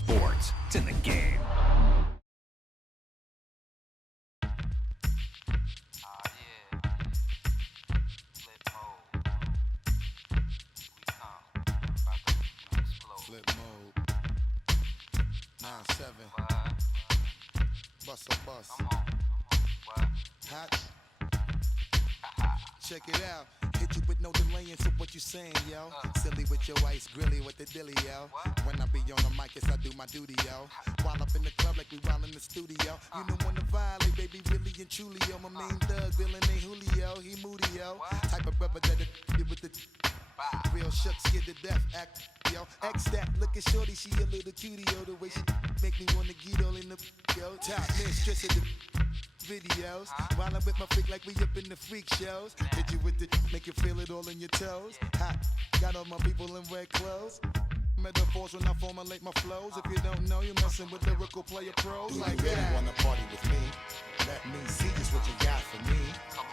sports. It's in the game. Flip mode. 9-7. Bust a bus. Hot. Check it out. Hit you with no delay into what you saying, yo. Silly with your ice, grilly with the dilly, yo. When I be on the mic, yes, I do my duty, yo. While up in the club like we while in the studio. You know when to violate, baby, really and truly, yo. My main thug, villain ain't Julio, he moody, yo. Type of brother that it with the real shook, scared to death, act, yo. X that, look at shorty, she a little cutie, yo. The way she make me wanna get all in the, yo. Top mistress of the videos. While I'm with my freak like we up in the freak shows. Hit you with the, make you feel it all in your toes. Hot, got all my people in red clothes. Metaphors when I formulate my flows. If you don't know, you're messing with lyrical player pros. Do like you really that. wanna party with me? Let me see just what you got for me.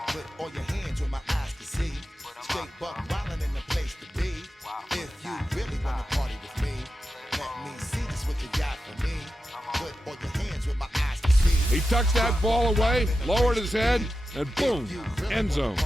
Put all your hands where my eyes can see. Straight buck wildin' in the place to be. If you really wanna party with me, let me see just what you got for me. Put all your hands where my eyes can see. He tucks that ball away, lowered his head, and boom, end zone.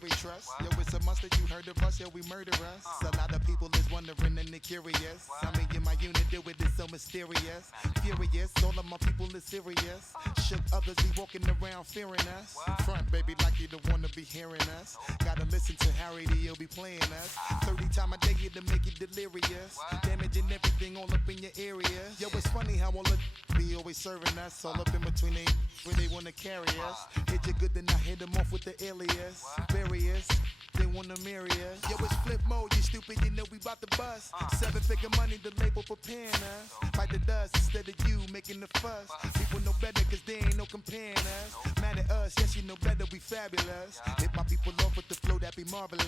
We trust. Yo, it's a must that you heard of us, yo, we murder us. A lot of people is wondering and they curious. I mean, in my unit do it is so mysterious. Furious, all of my people is serious. Shook others be walking around fearing us. Front, baby, like you don't wanna be hearing us. Gotta listen to Harry, he'll be playing us. 30 times a day to make you delirious. Damaging everything all up in your area. Yo, it's funny how all the be always serving us. All up in between they where they wanna carry us. Hit you good, then I hit them off with the alias. Various, they wanna marry us. Yo, it's flip mode, you stupid, you know we bout to bust. 7-figure money, the label preparing us. Fight the dust instead of you making the fuss. People know better cause they ain't no comparing us. Mad at us, yes you know better, we fabulous. Hit my people off with the flow, that be marvelous.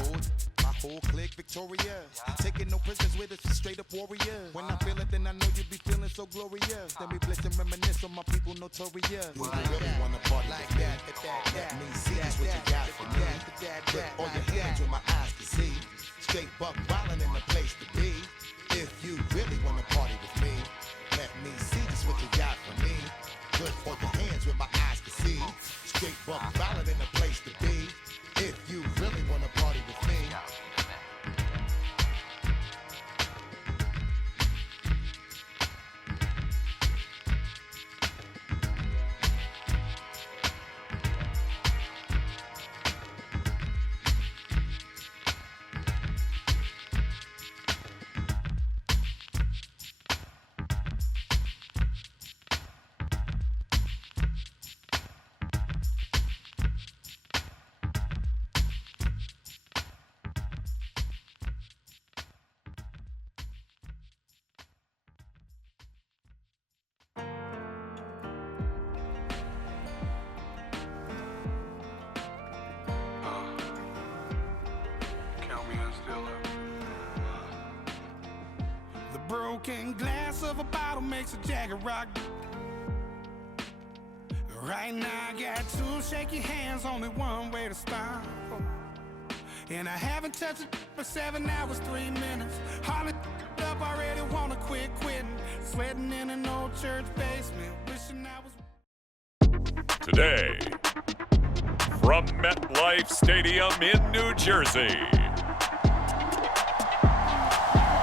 Oh, my whole clique victorious. Taking no prisoners with us, straight up warriors. When I feel it, then I know you be feeling so glorious. Then we bless and reminisce on my people notorious. Do you really wanna party with me? Let me see just what you got for me. Put all your hands where my eyes can see. Straight buck wildin' in the place to be. If you really wanna party with me, let me see just what you got for me. Put all your hands where my eyes can see. Straight buck wildin' in the place to be. If you really wanna party with me. The broken glass of a bottle makes a Jagger rock. Right now I got two shaky hands, only one way to stop. And I haven't touched it for 7 hours, 3 minutes. Hardly up, already wanna quit quitting. Sweating in an old church basement, wishing I was. Today, from MetLife Stadium in New Jersey,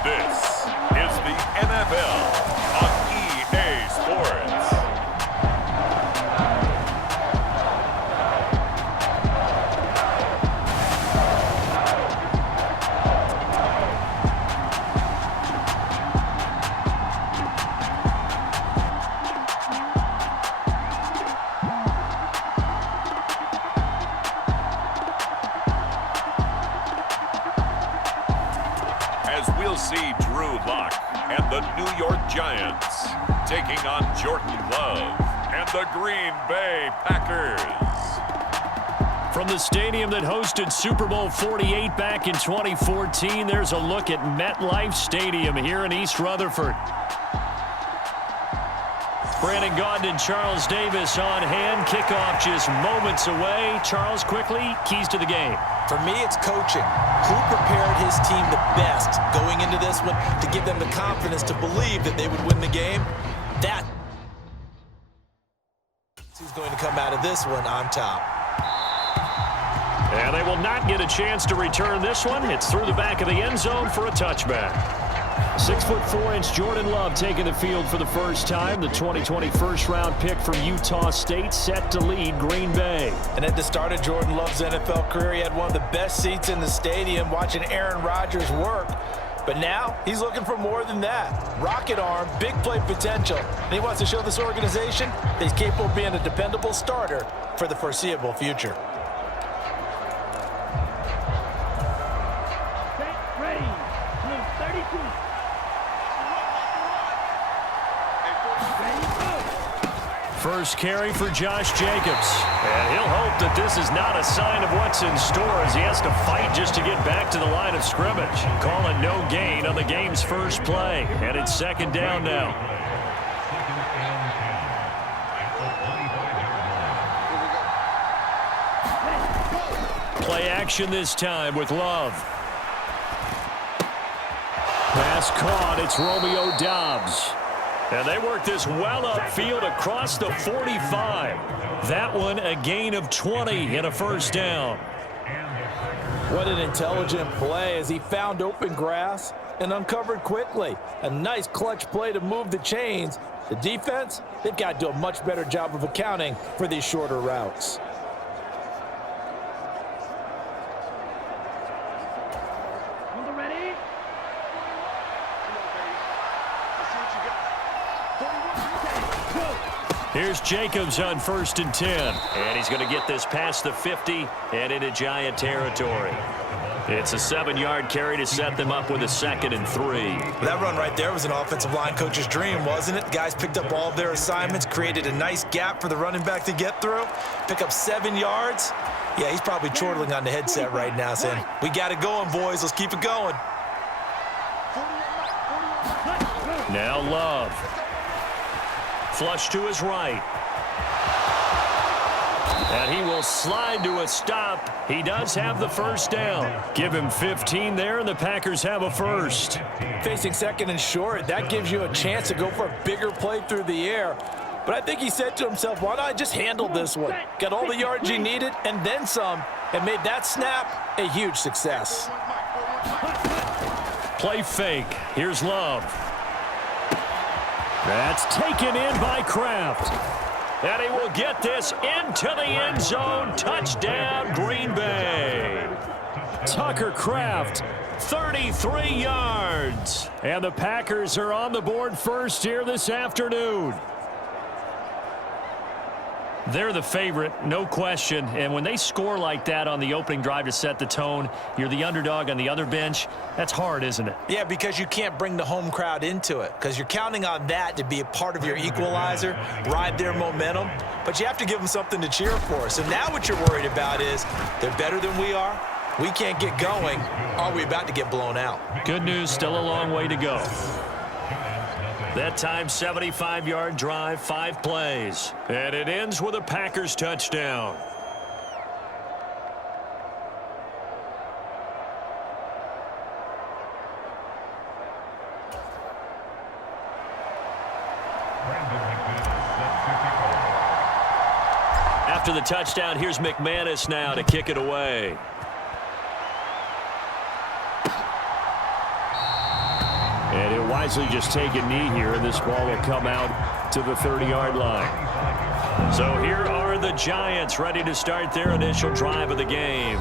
this is the NFL on EA Sports. As we'll see Drew Lock and the New York Giants taking on Jordan Love and the Green Bay Packers. From the stadium that hosted Super Bowl 48 back in 2014, there's a look at MetLife Stadium here in East Rutherford. Brandon Gaudin and Charles Davis on hand. Kickoff just moments away. Charles, quickly, keys to the game. For me, it's coaching. Who prepared his team the best going into this one to give them the confidence to believe that they would win the game? That's who's going to come out of this one on top. And they will not get a chance to return this one. It's through the back of the end zone for a touchback. 6'4" Jordan Love taking the field for the first time. The 2020 first-round pick from Utah State set to lead Green Bay. And at the start of Jordan Love's NFL career, he had one of the best seats in the stadium watching Aaron Rodgers work. But now he's looking for more than that. Rocket arm, big play potential. And he wants to show this organization that he's capable of being a dependable starter for the foreseeable future. First carry for Josh Jacobs. And he'll hope that this is not a sign of what's in store as he has to fight just to get back to the line of scrimmage. Call it no gain on the game's first play. And it's second down now. Play action this time with Love. Pass caught. It's Romeo Doubs. And they work this well upfield across the 45. That one a gain of 20 and a first down. What an intelligent play as he found open grass and uncovered quickly. A nice clutch play to move the chains. The defense, they've got to do a much better job of accounting for these shorter routes. Here's Jacobs on 1st and 10. And he's going to get this past the 50 and into Giant territory. It's a 7-yard carry to set them up with a 2nd and 3. That run right there was an offensive line coach's dream, wasn't it? Guys picked up all of their assignments, created a nice gap for the running back to get through, pick up 7 yards. Yeah, he's probably chortling on the headset right now saying, we got it going, boys. Let's keep it going. Now Love. Flush to his right. And he will slide to a stop. He does have the first down. Give him 15 there, and the Packers have a first. Facing 2nd and short, that gives you a chance to go for a bigger play through the air. But I think he said to himself, why not just handle this one? Got all the yards he needed and then some, and made that snap a huge success. Play fake. Here's Love. That's taken in by Kraft. And he will get this into the end zone. Touchdown, Green Bay. Tucker Kraft, 33 yards. And the Packers are on the board first here this afternoon. They're the favorite, no question. And when they score like that on the opening drive to set the tone, you're the underdog on the other bench. That's hard, isn't it? Yeah, because you can't bring the home crowd into it because you're counting on that to be a part of your equalizer, ride their momentum. But you have to give them something to cheer for. So now what you're worried about is they're better than we are. We can't get going. Are we about to get blown out? Good news, still a long way to go. That time, 75-yard drive, 5 plays. And it ends with a Packers touchdown. After the touchdown, here's McManus now to kick it away. And he'll wisely just take a knee here, and this ball will come out to the 30-yard line. So here are the Giants ready to start their initial drive of the game.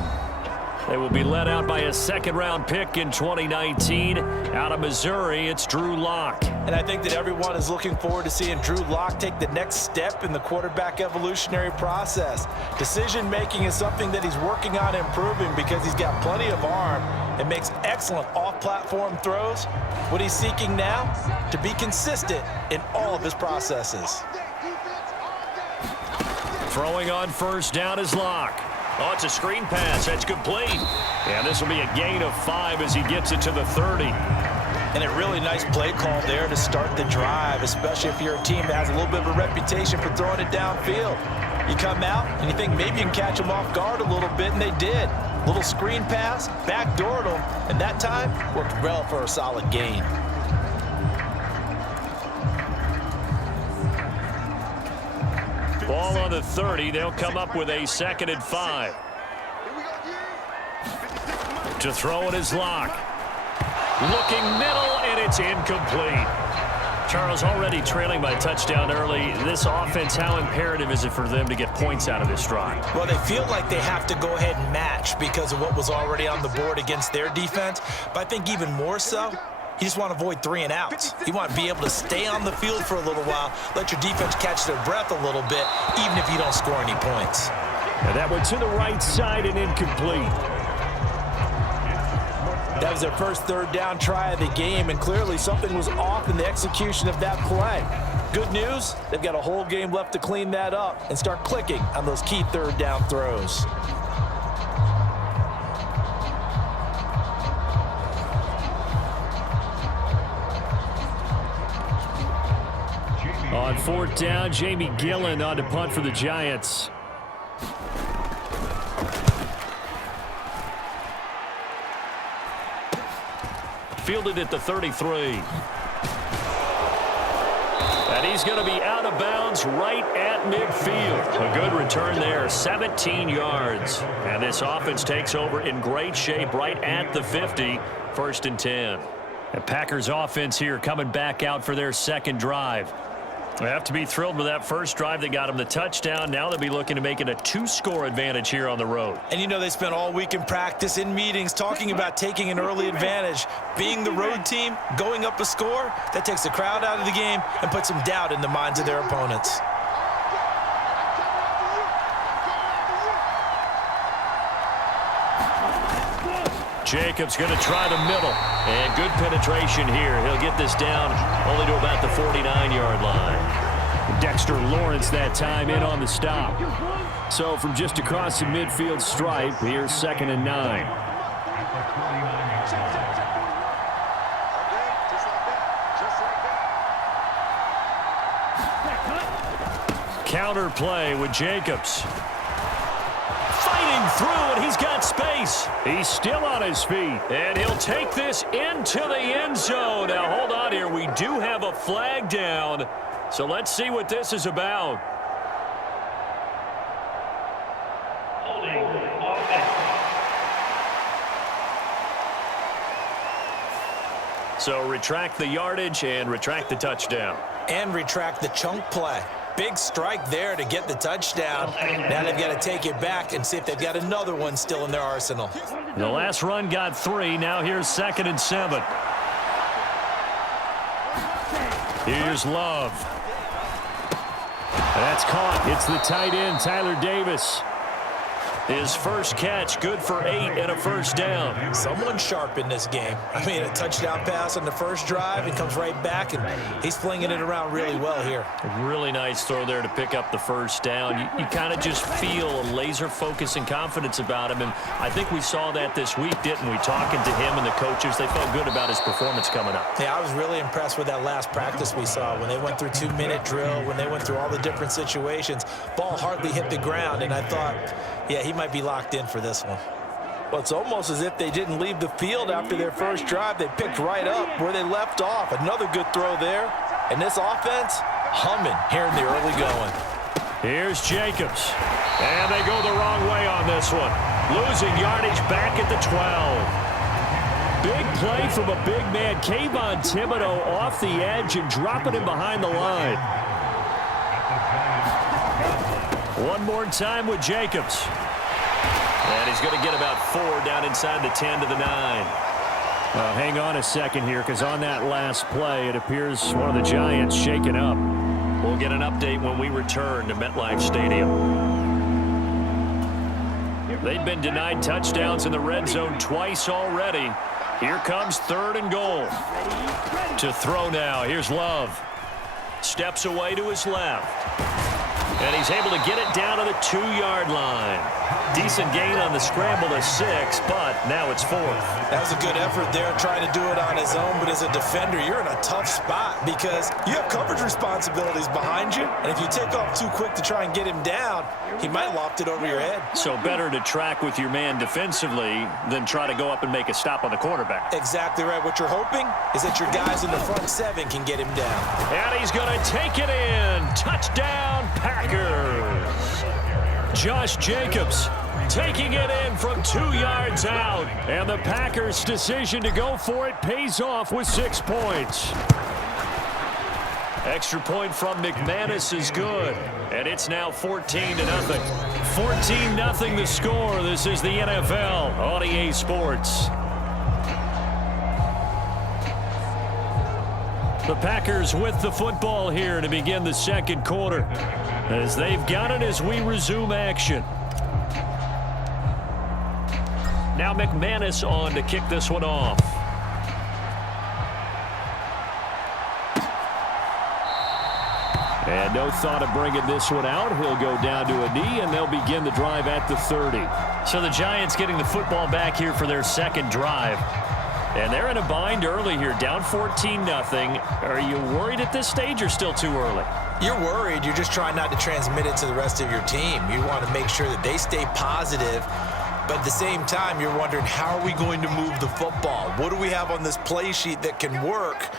They will be led out by a 2nd-round pick in 2019. Out of Missouri, it's Drew Lock. And I think that everyone is looking forward to seeing Drew Lock take the next step in the quarterback evolutionary process. Decision-making is something that he's working on improving because he's got plenty of arm and makes excellent off-platform throws. What he's seeking now, to be consistent in all of his processes. Throwing on 1st down is Lock. Oh, it's a screen pass. That's complete. And this will be a gain of 5 as he gets it to the 30. And a really nice play call there to start the drive, especially if you're a team that has a little bit of a reputation for throwing it downfield. You come out and you think maybe you can catch them off guard a little bit, and they did. Little screen pass, backdoored them, and that time worked well for a solid gain. Ball on the 30. They'll come up with a 2nd and 5. To throw it is Locke. Looking middle, and it's incomplete. Charles, already trailing by a touchdown early. This offense, how imperative is it for them to get points out of this drive? Well, they feel like they have to go ahead and match because of what was already on the board against their defense. But I think even more so, you just want to avoid 3 and outs. You want to be able to stay on the field for a little while, let your defense catch their breath a little bit, even if you don't score any points. And that went to the right side and incomplete. That was their first 3rd down try of the game, and clearly something was off in the execution of that play. Good news, they've got a whole game left to clean that up and start clicking on those key 3rd down throws. On 4th down, Jamie Gillen on to punt for the Giants. Fielded at the 33. And he's going to be out of bounds right at midfield. A good return there, 17 yards. And this offense takes over in great shape right at the 50, 1st and 10. The Packers offense here coming back out for their 2nd drive. They have to be thrilled with that first drive that got them the touchdown. Now they'll be looking to make it a 2-score advantage here on the road. And you know they spent all week in practice, in meetings, talking about taking an early advantage. Being the road team, going up a score, that takes the crowd out of the game and puts some doubt in the minds of their opponents. Jacobs going to try the middle. And good penetration here. He'll get this down only to about the 49-yard line. Dexter Lawrence that time in on the stop. So from just across the midfield stripe, here's 2nd and 9. Counter play with Jacobs. Fighting through, and he's got space. He's still on his feet, and he'll take this into the end zone. Now, hold on here. We do have a flag down, so let's see what this is about. So retract the yardage and retract the touchdown. And retract the chunk play. Big strike there to get the touchdown. Now they've got to take it back and see if they've got another one still in their arsenal. The last run got 3. Now here's 2nd and 7. Here's Love. That's caught. It's the tight end, Tyler Davis. His first catch, good for 8 and a first down. Someone sharp in this game. I mean, a touchdown pass on the first drive. He comes right back, and he's flinging it around really well here. A really nice throw there to pick up the first down. You kind of just feel a laser focus and confidence about him, and I think we saw that this week, didn't we? Talking to him and the coaches, they felt good about his performance coming up. Yeah, I was really impressed with that last practice we saw when they went through 2-minute drill, when they went through all the different situations. Ball hardly hit the ground, and I thought, yeah, he might be locked in for this one. Well, it's almost as if they didn't leave the field after their first drive. They picked right up where they left off. Another good throw there. And this offense, humming here in the early going. Here's Jacobs. And they go the wrong way on this one. Losing yardage back at the 12. Big play from a big man. Kayvon Thibodeau off the edge and dropping him behind the line. One more time with Jacobs. And he's going to get about 4 down inside the 10 to the 9. Hang on a second here, because on that last play, it appears one of the Giants shaken up. We'll get an update when we return to MetLife Stadium. They've been denied touchdowns in the red zone twice already. Here comes 3rd and goal. To throw now. Here's Love. Steps away to his left. And he's able to get it down to the 2-yard line. Decent gain on the scramble to 6, but now it's 4th. That was a good effort there, trying to do it on his own, but as a defender, you're in a tough spot because you have coverage responsibilities behind you, and if you take off too quick to try and get him down, he might loft it over your head. So better to track with your man defensively than try to go up and make a stop on the quarterback. Exactly right. What you're hoping is that your guys in the front 7 can get him down. And he's going to take it in. Touchdown, Packers. Josh Jacobs taking it in from 2 yards out. And the Packers' decision to go for it pays off with 6 points. Extra point from McManus is good. And it's now 14-0. 14-0 the score. This is the NFL on EA Sports. The Packers with the football here to begin the second quarter, as they've got it as we resume action. Now McManus on to kick this one off. And no thought of bringing this one out. He'll go down to a knee, and they'll begin the drive at the 30. So the Giants getting the football back here for their second drive. And they're in a bind early here, down 14-0. Are you worried at this stage or still too early? You're worried. You're just trying not to transmit it to the rest of your team. You want to make sure that they stay positive. But at the same time, you're wondering, how are we going to move the football? What do we have on this play sheet that can work?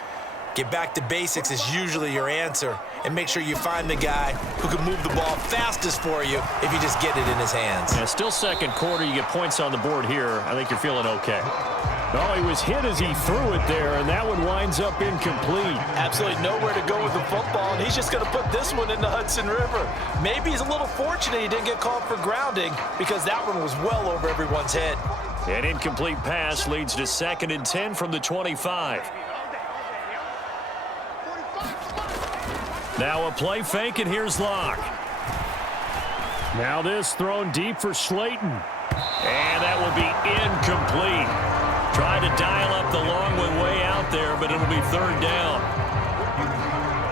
Get back to basics is usually your answer. And make sure you find the guy who can move the ball fastest for you if you just get it in his hands. Yeah, still second quarter. You get points on the board here. I think you're feeling okay. Oh, he was hit as he threw it there, and that one winds up incomplete. Absolutely nowhere to go with the football, and he's just going to put this one in the Hudson River. Maybe he's a little fortunate he didn't get called for grounding because that one was well over everyone's head. An incomplete pass leads to 2nd and 10 from the 25. Now a play fake, and here's Locke. Now this thrown deep for Slayton. And that will be incomplete. Tried to dial up the long one way out there, but it'll be 3rd down.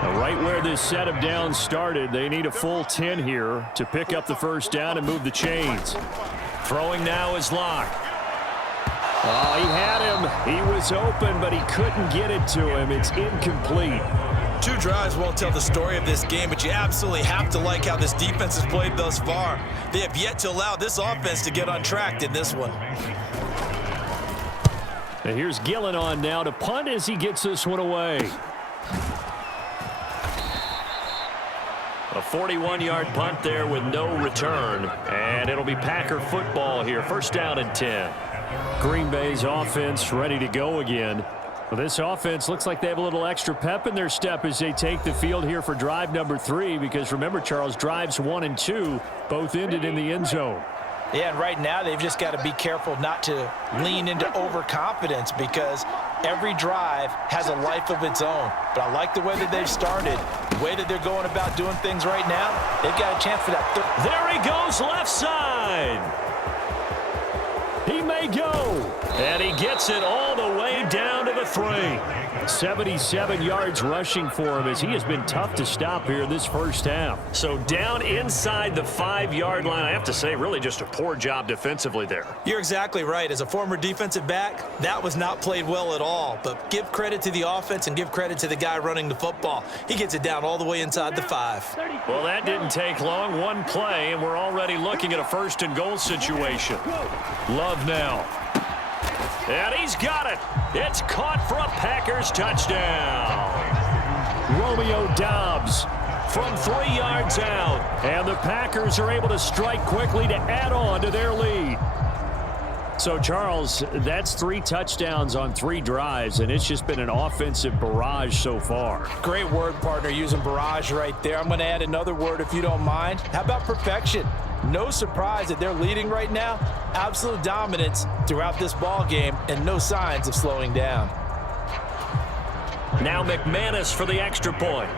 Now right where this set of downs started, they need a full 10 here to pick up the first down and move the chains. Throwing now is Locke. Oh, he had him. He was open, but he couldn't get it to him. It's incomplete. 2 drives won't tell the story of this game, but you absolutely have to like how this defense has played thus far. They have yet to allow this offense to get untracked in this one. And here's Gillen on now to punt as he gets this one away. A 41-yard punt there with no return. And it'll be Packer football here. 1st down and 10. Green Bay's offense ready to go again. Well, this offense looks like they have a little extra pep in their step as they take the field here for drive number 3. Because remember, Charles, drives 1 and 2 both ended in the end zone. Yeah, and right now they've just got to be careful not to lean into overconfidence because every drive has a life of its own. But I like the way that they've started, the way that they're going about doing things right now. They've got a chance for that. There he goes, left side. He may go. And he gets it all the way down to the 3. 77 yards rushing for him as he has been tough to stop here this first half. So down inside the 5-yard line, I have to say, really just a poor job defensively there. You're exactly right. As a former defensive back, that was not played well at all. But give credit to the offense and give credit to the guy running the football. He gets it down all the way inside the 5. Well, that didn't take long. One play, and we're already looking at a 1st and goal situation. Love now. And he's got it. It's caught for a Packers touchdown. Romeo Doubs from 3 yards out. And the Packers are able to strike quickly to add on to their lead. So, Charles, that's 3 touchdowns on 3 drives, and it's just been an offensive barrage so far. Great word, partner, using barrage right there. I'm going to add another word if you don't mind. How about perfection? No surprise that they're leading right now. Absolute dominance throughout this ball game and no signs of slowing down. Now McManus for the extra point.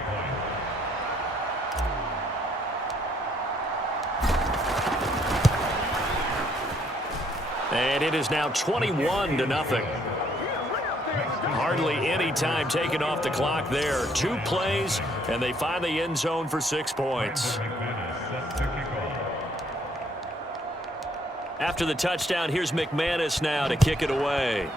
And it is now 21-0. Hardly any time taken off the clock there. 2 plays, and they find the end zone for 6 points. After the touchdown, here's McManus now to kick it away.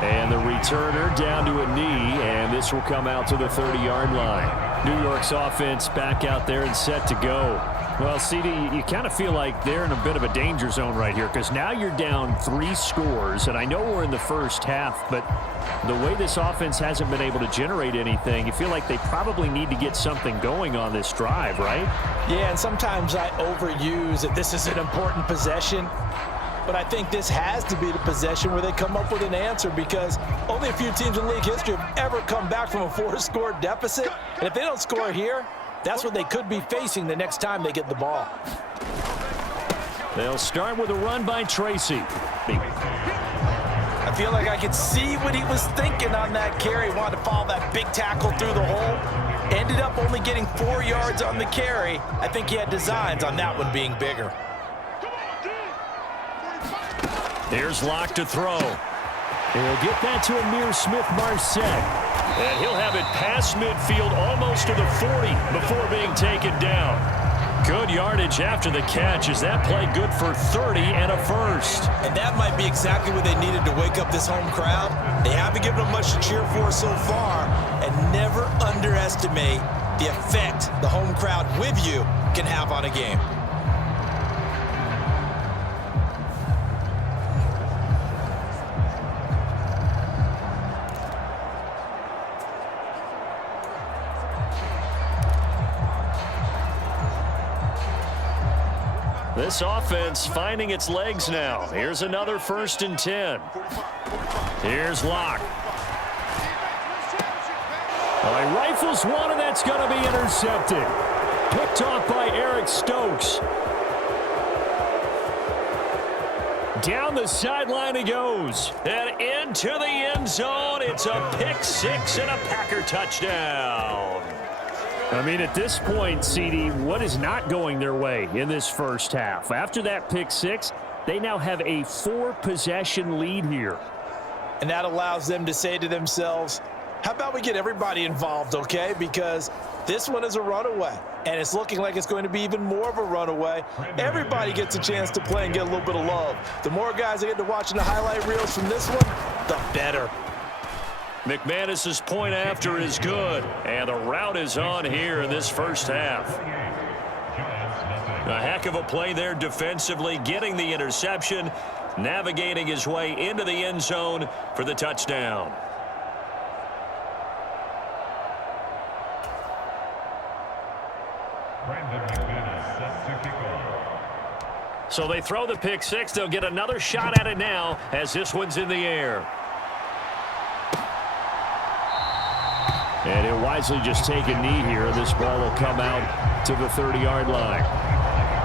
And the returner down to a knee, and this will come out to the 30-yard line. New York's offense back out there and set to go. Well, CD, you kind of feel like they're in a bit of a danger zone right here because now you're down 3 scores, and I know we're in the first half, but the way this offense hasn't been able to generate anything, you feel like they probably need to get something going on this drive, right? Yeah, and sometimes I overuse that this is an important possession. But I think this has to be the possession where they come up with an answer because only a few teams in league history have ever come back from a 4-score deficit. And if they don't score here, that's what they could be facing the next time they get the ball. They'll start with a run by Tracy. I feel like I could see what he was thinking on that carry. Wanted to follow that big tackle through the hole. Ended up only getting 4 yards on the carry. I think he had designs on that one being bigger. Here's Locke to throw. He'll get that to Amir Smith-Marset. And he'll have it past midfield almost to the 40 before being taken down. Good yardage after the catch. Is that play good for 30 and a first? And that might be exactly what they needed to wake up this home crowd. They haven't given them much to cheer for so far. And never underestimate the effect the home crowd with you can have on a game. This offense finding its legs now. Here's another 1st and 10. Here's Locke. Well, he rifles one, and that's going to be intercepted. Picked off by Eric Stokes. Down the sideline he goes. And into the end zone. It's a pick 6 and a Packer touchdown. I mean, at this point, CD, what is not going their way in this first half? After that pick 6, they now have a 4-possession lead here. And that allows them to say to themselves, how about we get everybody involved, okay? Because this one is a runaway, and it's looking like it's going to be even more of a runaway. Everybody gets a chance to play and get a little bit of love. The more guys that get to watching the highlight reels from this one, the better. McManus's point after is good, and the route is on here in this first half. A heck of a play there defensively, getting the interception, navigating his way into the end zone for the touchdown. So they throw the pick 6. They'll get another shot at it now as this one's in the air. And he'll wisely just take a knee here. This ball will come out to the 30-yard line.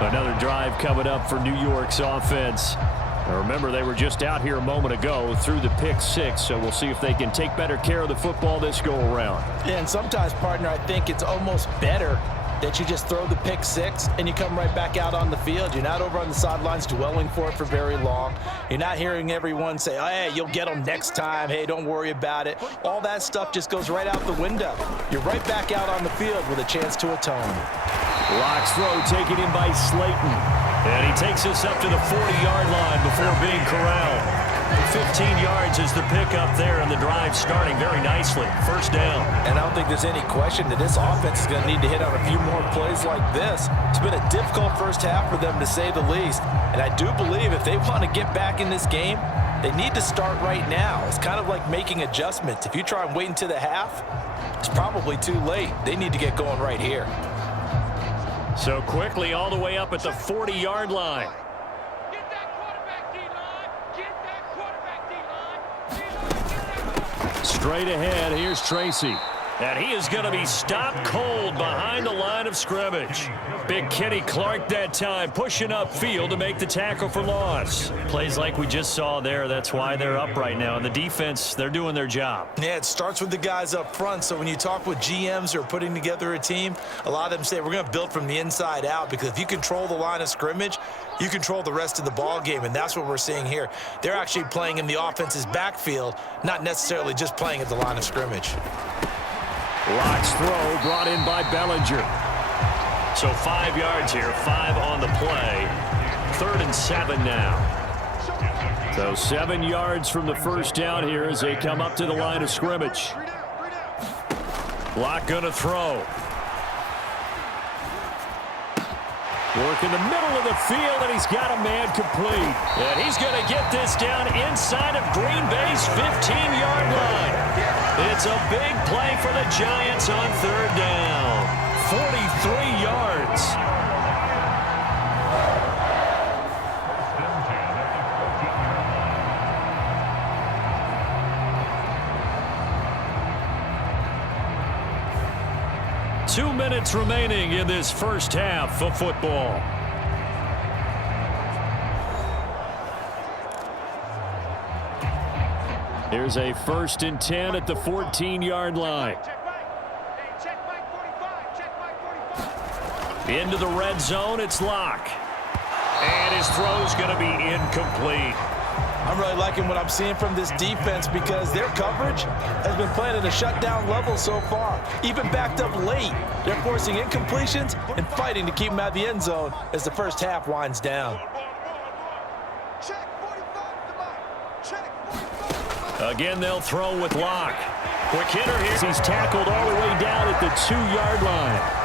Another drive coming up for New York's offense. Now remember, they were just out here a moment ago through the pick 6, so we'll see if they can take better care of the football this go-around. Yeah, and sometimes, partner, I think it's almost better that you just throw the pick 6 and you come right back out on the field. You're not over on the sidelines dwelling for it for very long. You're not hearing everyone say, oh, hey, you'll get them next time. Hey, don't worry about it. All that stuff just goes right out the window. You're right back out on the field with a chance to atone. Locke's throw taken in by Slayton. And he takes us up to the 40-yard line before being corralled. 15 yards is the pickup there, and the drive starting very nicely. First down. And I don't think there's any question that this offense is going to need to hit on a few more plays like this. It's been a difficult first half for them, to say the least. And I do believe if they want to get back in this game, they need to start right now. It's kind of like making adjustments. If you try and wait until the half, it's probably too late. They need to get going right here. So quickly all the way up at the 40-yard line. Straight ahead, here's Tracy. And he is going to be stopped cold behind the line of scrimmage. Big Kenny Clark that time, pushing upfield to make the tackle for loss. Plays like we just saw there, that's why they're up right now. And the defense, they're doing their job. Yeah, it starts with the guys up front. So when you talk with GMs who are putting together a team, a lot of them say we're going to build from the inside out, because if you control the line of scrimmage, you control the rest of the ball game, and that's what we're seeing here. They're actually playing in the offense's backfield, not necessarily just playing at the line of scrimmage. Locke's throw brought in by Bellinger. So 5 yards here, 5 on the play. 3rd and 7 now. So 7 yards from the first down here as they come up to the line of scrimmage. Locke going to throw. Work in the middle of the field, and he's got a man complete. And he's going to get this down inside of Green Bay's 15-yard line. It's a big play for the Giants on 3rd down. 43 yards. Two minutes remaining in this first half of football. Here's a 1st and 10 at the 14-yard line. Into the red zone, it's Locke. And his throw's going to be incomplete. I'm really liking what I'm seeing from this defense because their coverage has been playing at a shutdown level so far. Even backed up late, they're forcing incompletions and fighting to keep them out of the end zone as the first half winds down. Again, they'll throw with Locke. Quick hitter here. He's tackled all the way down at the 2-yard line.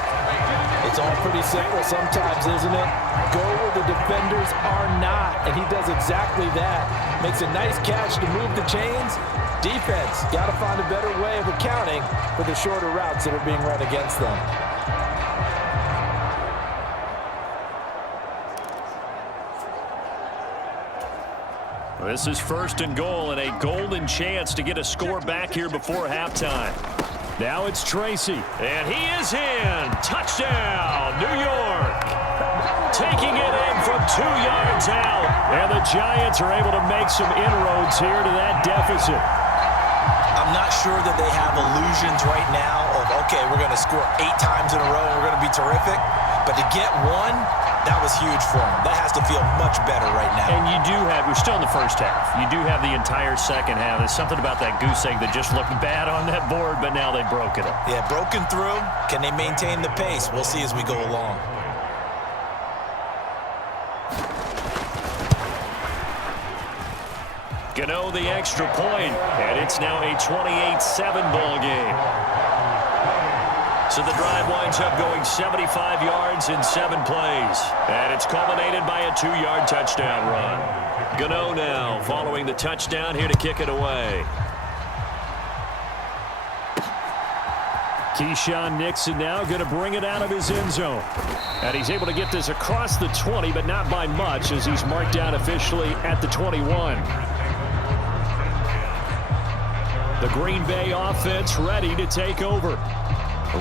It's all pretty simple sometimes, isn't it? Go where the defenders are not, and he does exactly that. Makes a nice catch to move the chains. Defense got to find a better way of accounting for the shorter routes that are being run against them. This is 1st and goal and a golden chance to get a score back here before halftime. Now it's Tracy, and he is in. Touchdown, New York. Taking it in from 2 yards out. And the Giants are able to make some inroads here to that deficit. I'm not sure that they have illusions right now of, okay, we're going to score 8 times in a row and we're going to be terrific. But to get one, that was huge for them. That has to feel much better right now. And we're still in the first half. You do have the entire second half. There's something about that goose egg that just looked bad on that board, but now they broke it up. Yeah, broken through. Can they maintain the pace? We'll see as we go along. Gano the extra point, and it's now a 28-7 ball game. So the drive winds up going 75 yards in 7 plays. And it's culminated by a 2-yard touchdown run. Gano now following the touchdown here to kick it away. Keyshawn Nixon now going to bring it out of his end zone. And he's able to get this across the 20, but not by much as he's marked down officially at the 21. The Green Bay offense ready to take over.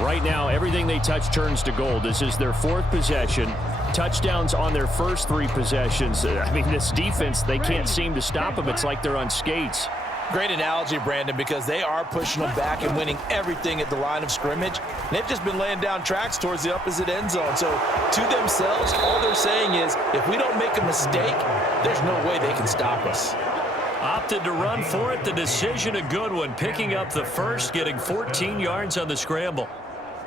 Right now, everything they touch turns to gold. This is their 4th possession. Touchdowns on their first 3 possessions. I mean, this defense, they can't seem to stop them. It's like they're on skates. Great analogy, Brandon, because they are pushing them back and winning everything at the line of scrimmage. And they've just been laying down tracks towards the opposite end zone. So to themselves, all they're saying is, if we don't make a mistake, there's no way they can stop us. Opted to run for it. The decision a good one. Picking up the first, getting 14 yards on the scramble.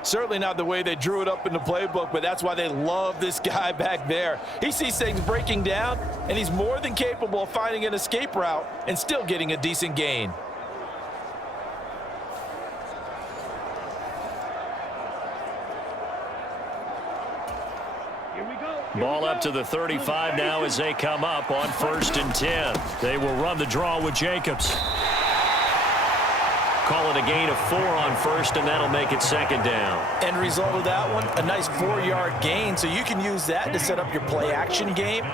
Certainly not the way they drew it up in the playbook, but that's why they love this guy back there. He sees things breaking down, and he's more than capable of finding an escape route and still getting a decent gain. Ball up to the 35 now as they come up on 1st and 10. They will run the draw with Jacobs. Call it a gain of 4 on 1st, and that'll make it 2nd down. End result of that one, a nice 4-yard gain, so you can use that to set up your play-action game,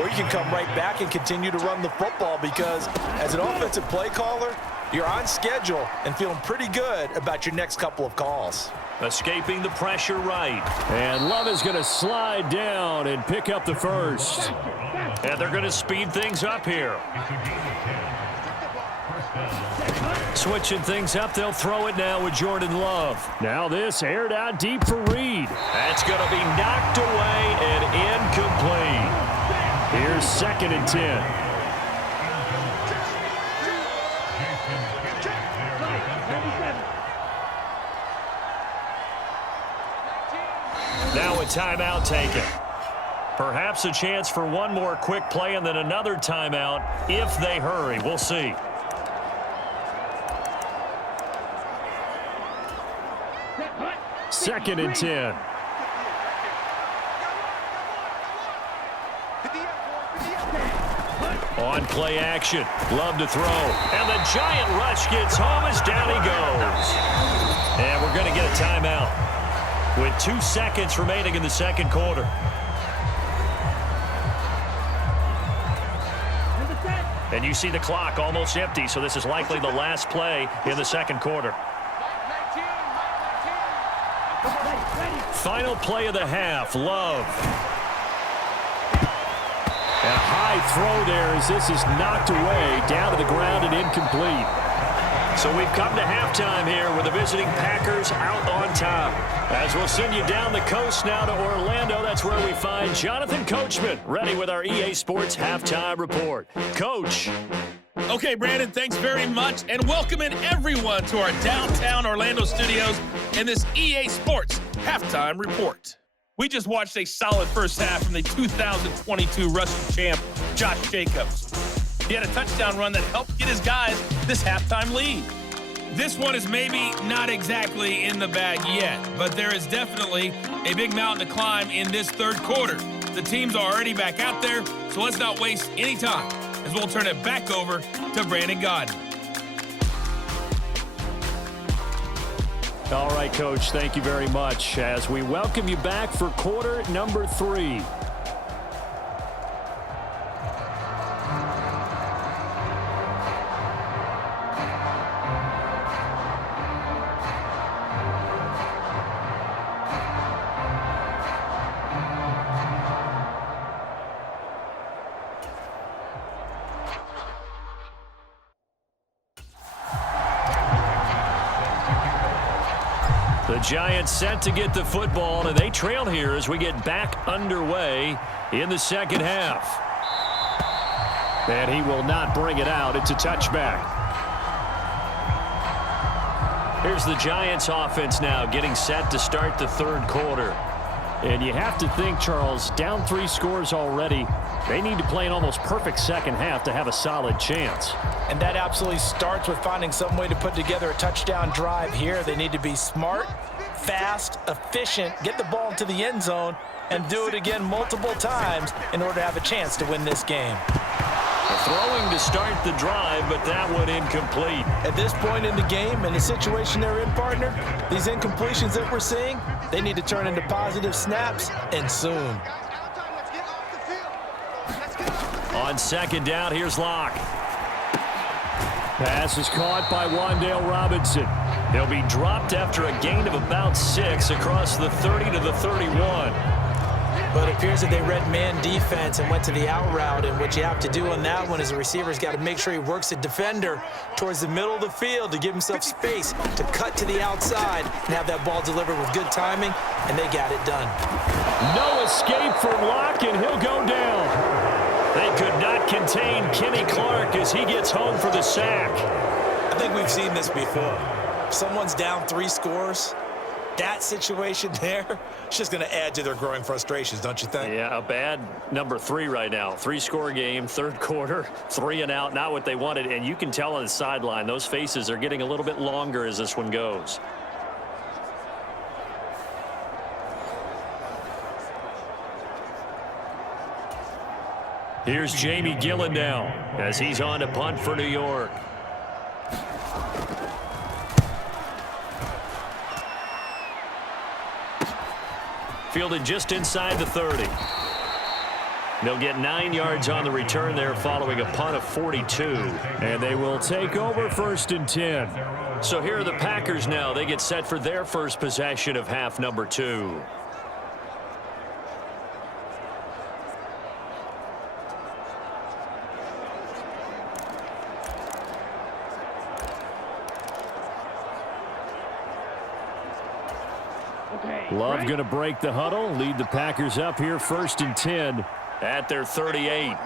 or you can come right back and continue to run the football because as an offensive play caller, you're on schedule and feeling pretty good about your next couple of calls. Escaping the pressure right. And Love is going to slide down and pick up the first. And they're going to speed things up here. Switching things up, they'll throw it now with Jordan Love. Now this aired out deep for Reed. That's going to be knocked away and incomplete. Here's 2nd and 10. Now a timeout taken. Perhaps a chance for one more quick play and then another timeout if they hurry. We'll see. Second and 10. On play action. Love to throw. And the giant rush gets home as down he goes. And we're going to get a timeout with 2 seconds remaining in the second quarter. And you see the clock almost empty, so this is likely the last play in the second quarter. Final play of the half. Love. A high throw there as this is knocked away, down to the ground and incomplete. So we've come to halftime here with the visiting Packers out on top. As we'll send you down the coast now to Orlando, that's where we find Jonathan Coachman, ready with our EA Sports Halftime Report. Coach. Okay, Brandon, thanks very much, and welcoming everyone to our downtown Orlando studios in this EA Sports Halftime Report. We just watched a solid first half from the 2022 rushing champ, Josh Jacobs. He had a touchdown run that helped get his guys this halftime lead. This one is maybe not exactly in the bag yet, but there is definitely a big mountain to climb in this third quarter. The teams are already back out there, so let's not waste any time as we'll turn it back over to Brandon Godden. All right, Coach, thank you very much as we welcome you back for quarter number 3. The Giants set to get the football, and they trail here as we get back underway in the second half. And he will not bring it out. It's a touchback. Here's the Giants offense now getting set to start the third quarter. And you have to think, Charles, down 3 scores already. They need to play an almost perfect second half to have a solid chance. And that absolutely starts with finding some way to put together a touchdown drive here. They need to be smart, fast, efficient, get the ball into the end zone, and do it again multiple times in order to have a chance to win this game. Throwing to start the drive, but that one incomplete. At this point in the game and the situation they're in, partner, these incompletions that we're seeing, they need to turn into positive snaps, and soon. On second down, here's Locke. Pass is caught by Wan'Dale Robinson. He'll be dropped after a gain of about 6 across the 30 to the 31. But it appears that they read man defense and went to the out route, and what you have to do on that one is the receiver's got to make sure he works the defender towards the middle of the field to give himself space to cut to the outside and have that ball delivered with good timing, and they got it done. No escape for Locke, and he'll go down. They could not contain Kenny Clark as he gets home for the sack. I think we've seen this before. If someone's down 3 scores, that situation there, it's just going to add to their growing frustrations, don't you think? Yeah, a bad number 3 right now. 3-score game, third quarter, 3 and out, not what they wanted. And you can tell on the sideline, those faces are getting a little bit longer as this one goes. Here's Jamie Gillen now as he's on to punt for New York. Fielded just inside the 30. They'll get 9 yards on the return there following a punt of 42. And they will take over 1st and 10. So here are the Packers now. They get set for their first possession of half number 2. Love going to break the huddle, lead the Packers up here 1st and 10 at their 38.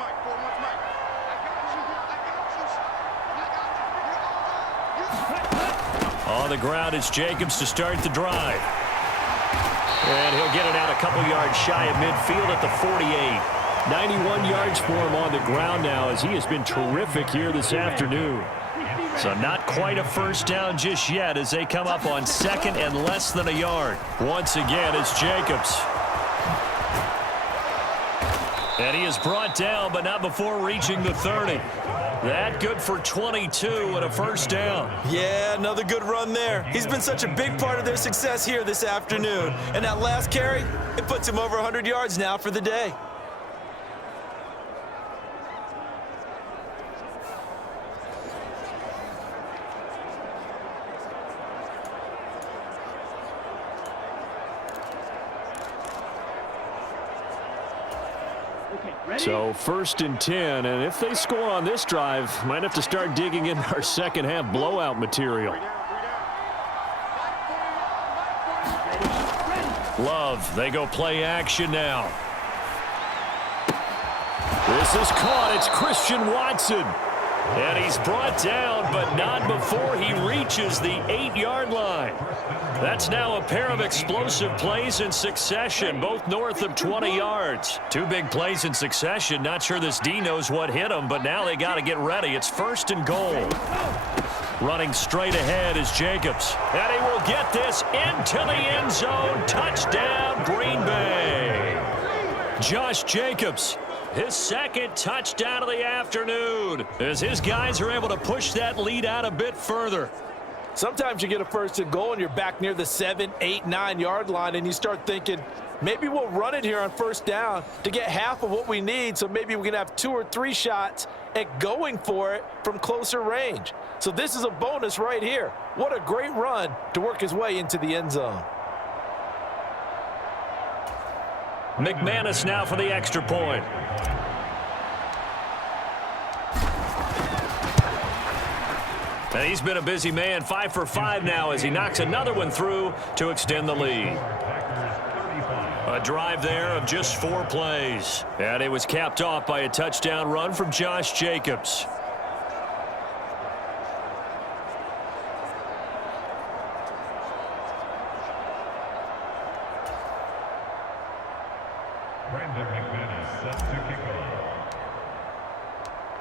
On the ground, it's Jacobs to start the drive. And he'll get it out a couple yards shy of midfield at the 48. 91 yards for him on the ground now as he has been terrific here this afternoon. So not quite a first down just yet as they come up on second and less than a yard. Once again, it's Jacobs. And he is brought down, but not before reaching the 30. That good for 22 and a first down. Yeah, another good run there. He's been such a big part of their success here this afternoon. And that last carry, it puts him over 100 yards now for the day. So first and 10, and if they score on this drive, might have to start digging in our second half blowout material. Love, they go play action now. This is caught, it's Christian Watson. And he's brought down, but not before he reaches the 8-yard line. That's now a pair of explosive plays in succession, both north of 20 yards. Two big plays in succession. Not sure this D knows what hit him, but now they got to get ready. It's first and goal. Running straight ahead is Jacobs. And he will get this into the end zone. Touchdown, Green Bay. Josh Jacobs, his second touchdown of the afternoon, as his guys are able to push that lead out a bit further. Sometimes you get a first and goal and you're back near the 7, 8, 9-yard line and you start thinking, maybe we'll run it here on first down to get half of what we need, so maybe we can have 2 or 3 shots at going for it from closer range. So this is a bonus right here. What a great run to work his way into the end zone. McManus now for the extra point. And he's been a busy man, 5 for 5 now as he knocks another one through to extend the lead. A drive there of just 4 plays. And it was capped off by a touchdown run from Josh Jacobs.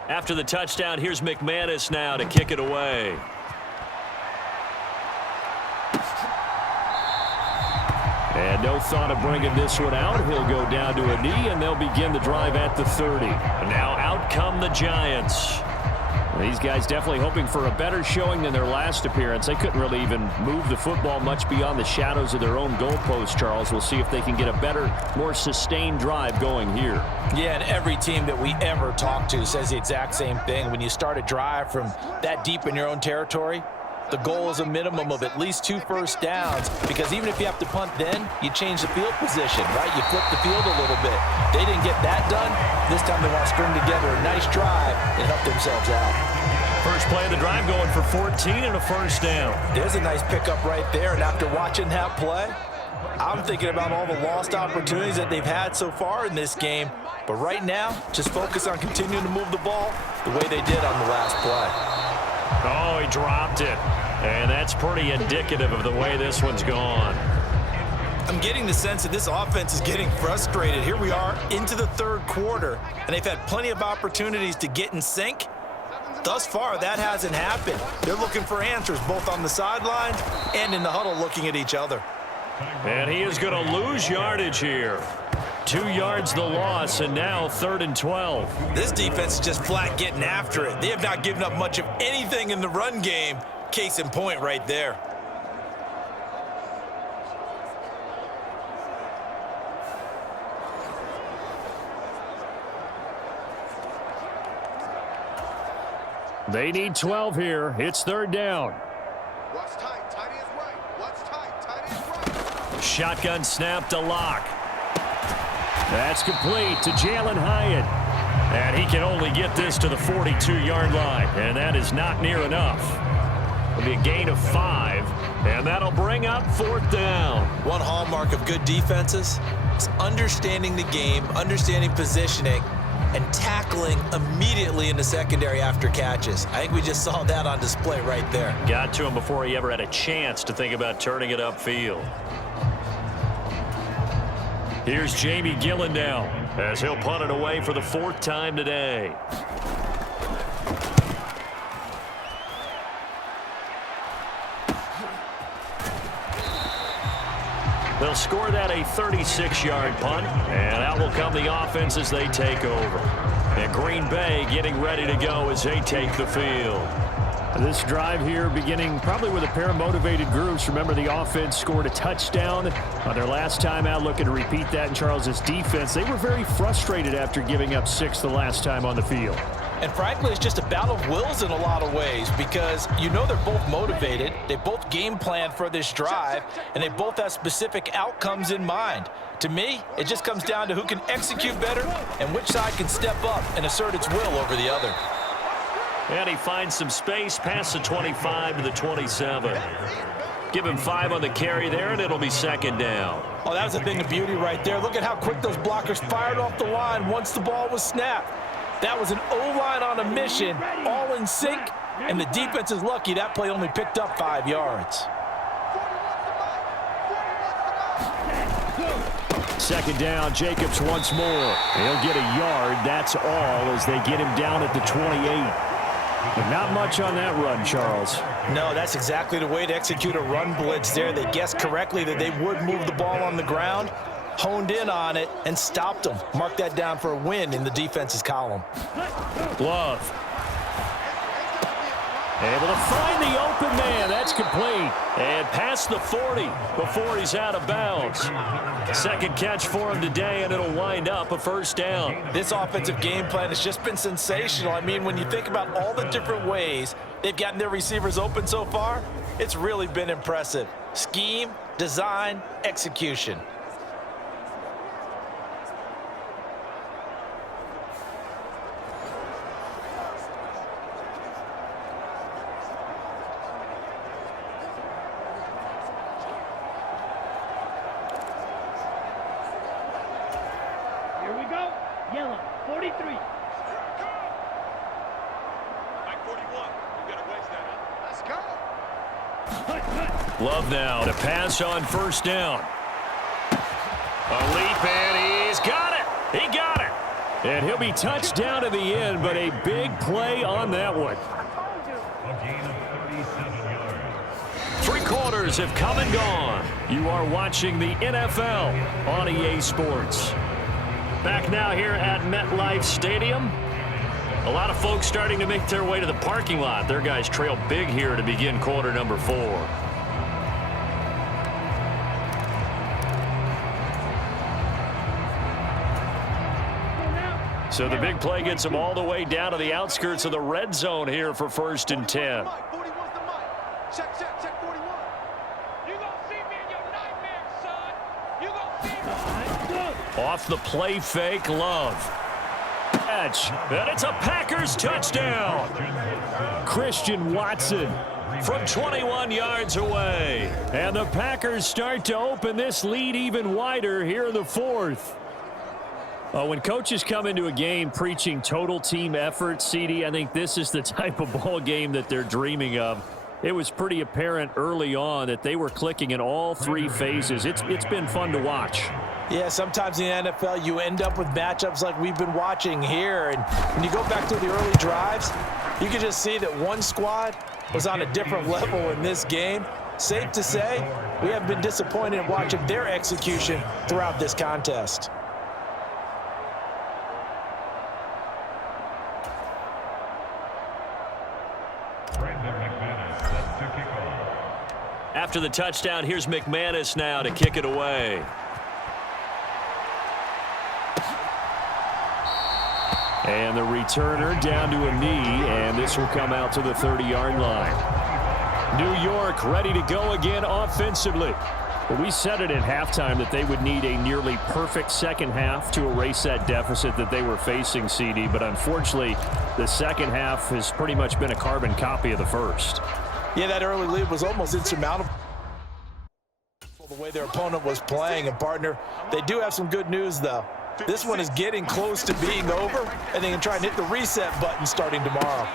After the touchdown, here's McManus now to kick it away. And no thought of bringing this one out. He'll go down to a knee, and they'll begin the drive at the 30. Now out come the Giants. These guys definitely hoping for a better showing than their last appearance. They couldn't really even move the football much beyond the shadows of their own goalpost, Charles. We'll see if they can get a better, more sustained drive going here. Yeah, and every team that we ever talk to says the exact same thing. When you start a drive from that deep in your own territory, the goal is a minimum of at least 2 first downs, because even if you have to punt then, you change the field position, right? You flip the field a little bit. They didn't get that done. This time they want to string together a nice drive and help themselves out. First play of the drive going for 14 and a first down. There's a nice pickup right there, and after watching that play, I'm thinking about all the lost opportunities that they've had so far in this game. But right now, just focus on continuing to move the ball the way they did on the last play. Oh, he dropped it. And that's pretty indicative of the way this one's gone. I'm getting the sense that this offense is getting frustrated. Here we are into the third quarter, and they've had plenty of opportunities to get in sync. Thus far, that hasn't happened. They're looking for answers both on the sidelines and in the huddle looking at each other. And he is going to lose yardage here. 2 yards the loss, and now 3rd and 12. This defense is just flat getting after it. They have not given up much of anything in the run game. Case in point right there. They need 12 here. It's 3rd down. What's tight? Tight is right. What's tight? Tight is right. Shotgun snap to Locke. That's complete to Jalen Hyatt. And he can only get this to the 42-yard line. And that is not near enough. It'll be a gain of 5. And that'll bring up 4th down. One hallmark of good defenses is understanding the game, understanding positioning, and tackling immediately in the secondary after catches. I think we just saw that on display right there. Got to him before he ever had a chance to think about turning it upfield. Here's Jamie Gillen now as he'll punt it away for the 4th time today. They'll score that a 36-yard punt, and out will come the offense as they take over. And Green Bay getting ready to go as they take the field. This drive here beginning probably with a pair of motivated groups. Remember, the offense scored a touchdown on their last time out, looking to repeat that in Charles's defense. They were very frustrated after giving up 6 the last time on the field. And frankly, it's just a battle of wills in a lot of ways because you know they're both motivated. They both game plan for this drive, and they both have specific outcomes in mind. To me, it just comes down to who can execute better and which side can step up and assert its will over the other. And he finds some space past the 25 to the 27. Give him 5 on the carry there, and it'll be 2nd down. Oh, that was a thing of beauty right there. Look at how quick those blockers fired off the line once the ball was snapped. That was an O-line on a mission, all in sync, and the defense is lucky that play only picked up 5 yards. 2nd down, Jacobs once more. He'll get a yard, that's all, as they get him down at the 28. But not much on that run, Charles. No, that's exactly the way to execute a run blitz there. They guessed correctly that they would move the ball on the ground, honed in on it, and stopped them. Mark that down for a win in the defense's column. Love. Able to find the open man. That's complete. And past the 40 before he's out of bounds. 2nd catch for him today, and it'll wind up a 1st down. This offensive game plan has just been sensational. I mean, when you think about all the different ways they've gotten their receivers open so far, it's really been impressive. Scheme, design, execution. Yellow, 43. Mike 41, you got to wedge that up. Let's go. Love now to pass on 1st down. A leap, and he's got it. He got it. And he'll be touched down to the end, but a big play on that one. 3 quarters have come and gone. You are watching the NFL on EA Sports. Back now here at MetLife Stadium. A lot of folks starting to make their way to the parking lot. Their guys trail big here to begin quarter number 4. So the big play gets them all the way down to the outskirts of the red zone here for 1st and 10. Check, 41. You gonna see me in your nightmares, son. You gonna see me. Off the play fake, Love. Catch, and it's a Packers touchdown. Christian Watson from 21 yards away. And the Packers start to open this lead even wider here in the 4th. When coaches come into a game preaching total team effort, CD, I think this is the type of ball game that they're dreaming of. It was pretty apparent early on that they were clicking in all 3 phases. It's been fun to watch. Yeah, sometimes in the NFL you end up with matchups like we've been watching here. And when you go back to the early drives, you can just see that one squad was on a different level in this game. Safe to say, we have been disappointed in watching their execution throughout this contest. After the touchdown, here's McManus now to kick it away. And the returner down to a knee, and this will come out to the 30-yard line. New York ready to go again offensively. But we said it at halftime that they would need a nearly perfect second half to erase that deficit that they were facing, CD. But unfortunately, the second half has pretty much been a carbon copy of the first. Yeah, that early lead was almost insurmountable. The way their opponent was playing, and partner, they do have some good news, though. This one is getting close to being over, and they can try and hit the reset button starting tomorrow.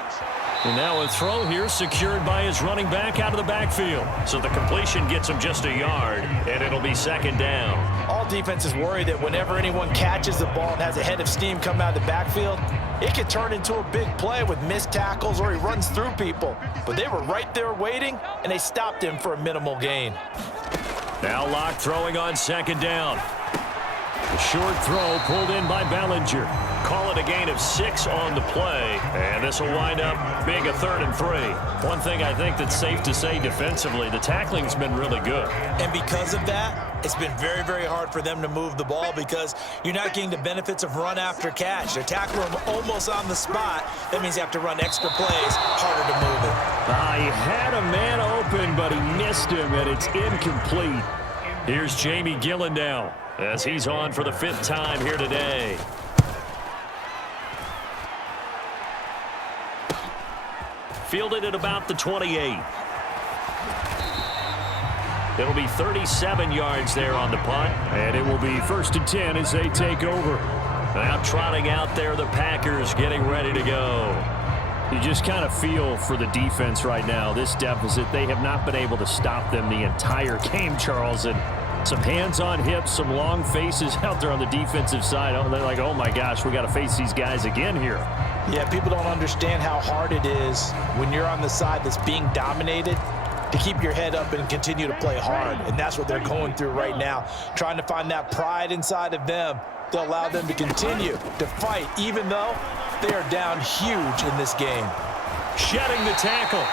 And now a throw here secured by his running back out of the backfield. So the completion gets him just a yard, and it'll be second down. All defenses worry that whenever anyone catches the ball and has a head of steam come out of the backfield, it can turn into a big play with missed tackles or he runs through people. But they were right there waiting, and they stopped him for a minimal gain. Now Locke throwing on second down. A short throw pulled in by Bellinger. Call it a gain of 6 on the play, and this will wind up being a 3rd and 3. One thing I think that's safe to say defensively, the tackling's been really good. And because of that, it's been very, very hard for them to move the ball because you're not getting the benefits of run after catch. They're tackling him almost on the spot. That means you have to run extra plays, harder to move it. He had a man open, but he missed him, and it's incomplete. Here's Jamie Gillen now, as he's on for the 5th time here today. Fielded at about the 28. It'll be 37 yards there on the punt, and it will be 1st and 10 as they take over. Now trotting out there, the Packers getting ready to go. You just kind of feel for the defense right now, this deficit. They have not been able to stop them the entire game, Charles. And some hands on hips, some long faces out there on the defensive side. Oh, they're like, oh my gosh, we got to face these guys again here. Yeah, people don't understand how hard it is when you're on the side that's being dominated to keep your head up and continue to play hard. And that's what they're going through right now, trying to find that pride inside of them to allow them to continue to fight, even though they are down huge in this game. Shedding the tackle.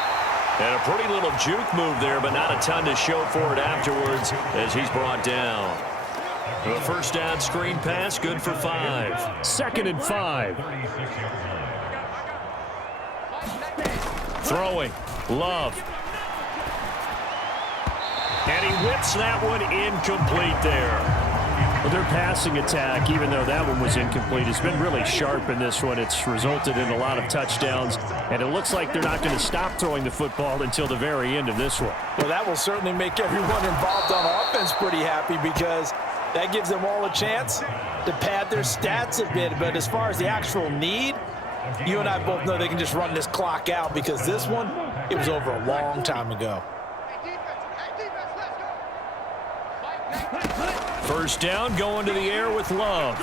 And a pretty little juke move there, but not a ton to show for it afterwards as he's brought down. The first down screen pass, good for 5. 2nd and 5. Throwing. Love. And he whips that one incomplete there. Well, their passing attack, even though that one was incomplete, has been really sharp in this one. It's resulted in a lot of touchdowns, and it looks like they're not going to stop throwing the football until the very end of this one. Well, that will certainly make everyone involved on offense pretty happy because that gives them all a chance to pad their stats a bit. But as far as the actual need, you and I both know they can just run this clock out because this one, it was over a long time ago. First down, going to the air with Love.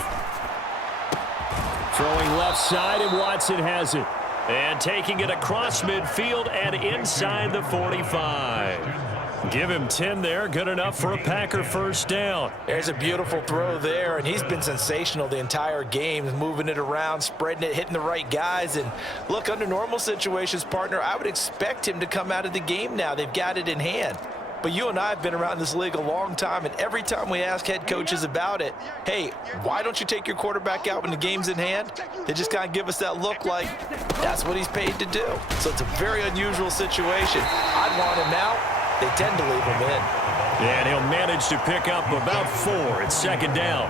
Throwing left side, and Watson has it. And taking it across midfield and inside the 45. Give him 10 there, good enough for a Packer first down. There's a beautiful throw there, and he's been sensational the entire game, moving it around, spreading it, hitting the right guys. And look, under normal situations, partner, I would expect him to come out of the game now. They've got it in hand. But you and I have been around this league a long time, and every time we ask head coaches about it, hey, why don't you take your quarterback out when the game's in hand? They just kind of give us that look like that's what he's paid to do. So it's a very unusual situation. I'd want him out. They tend to leave him in. And he'll manage to pick up about 4. It's 2nd down.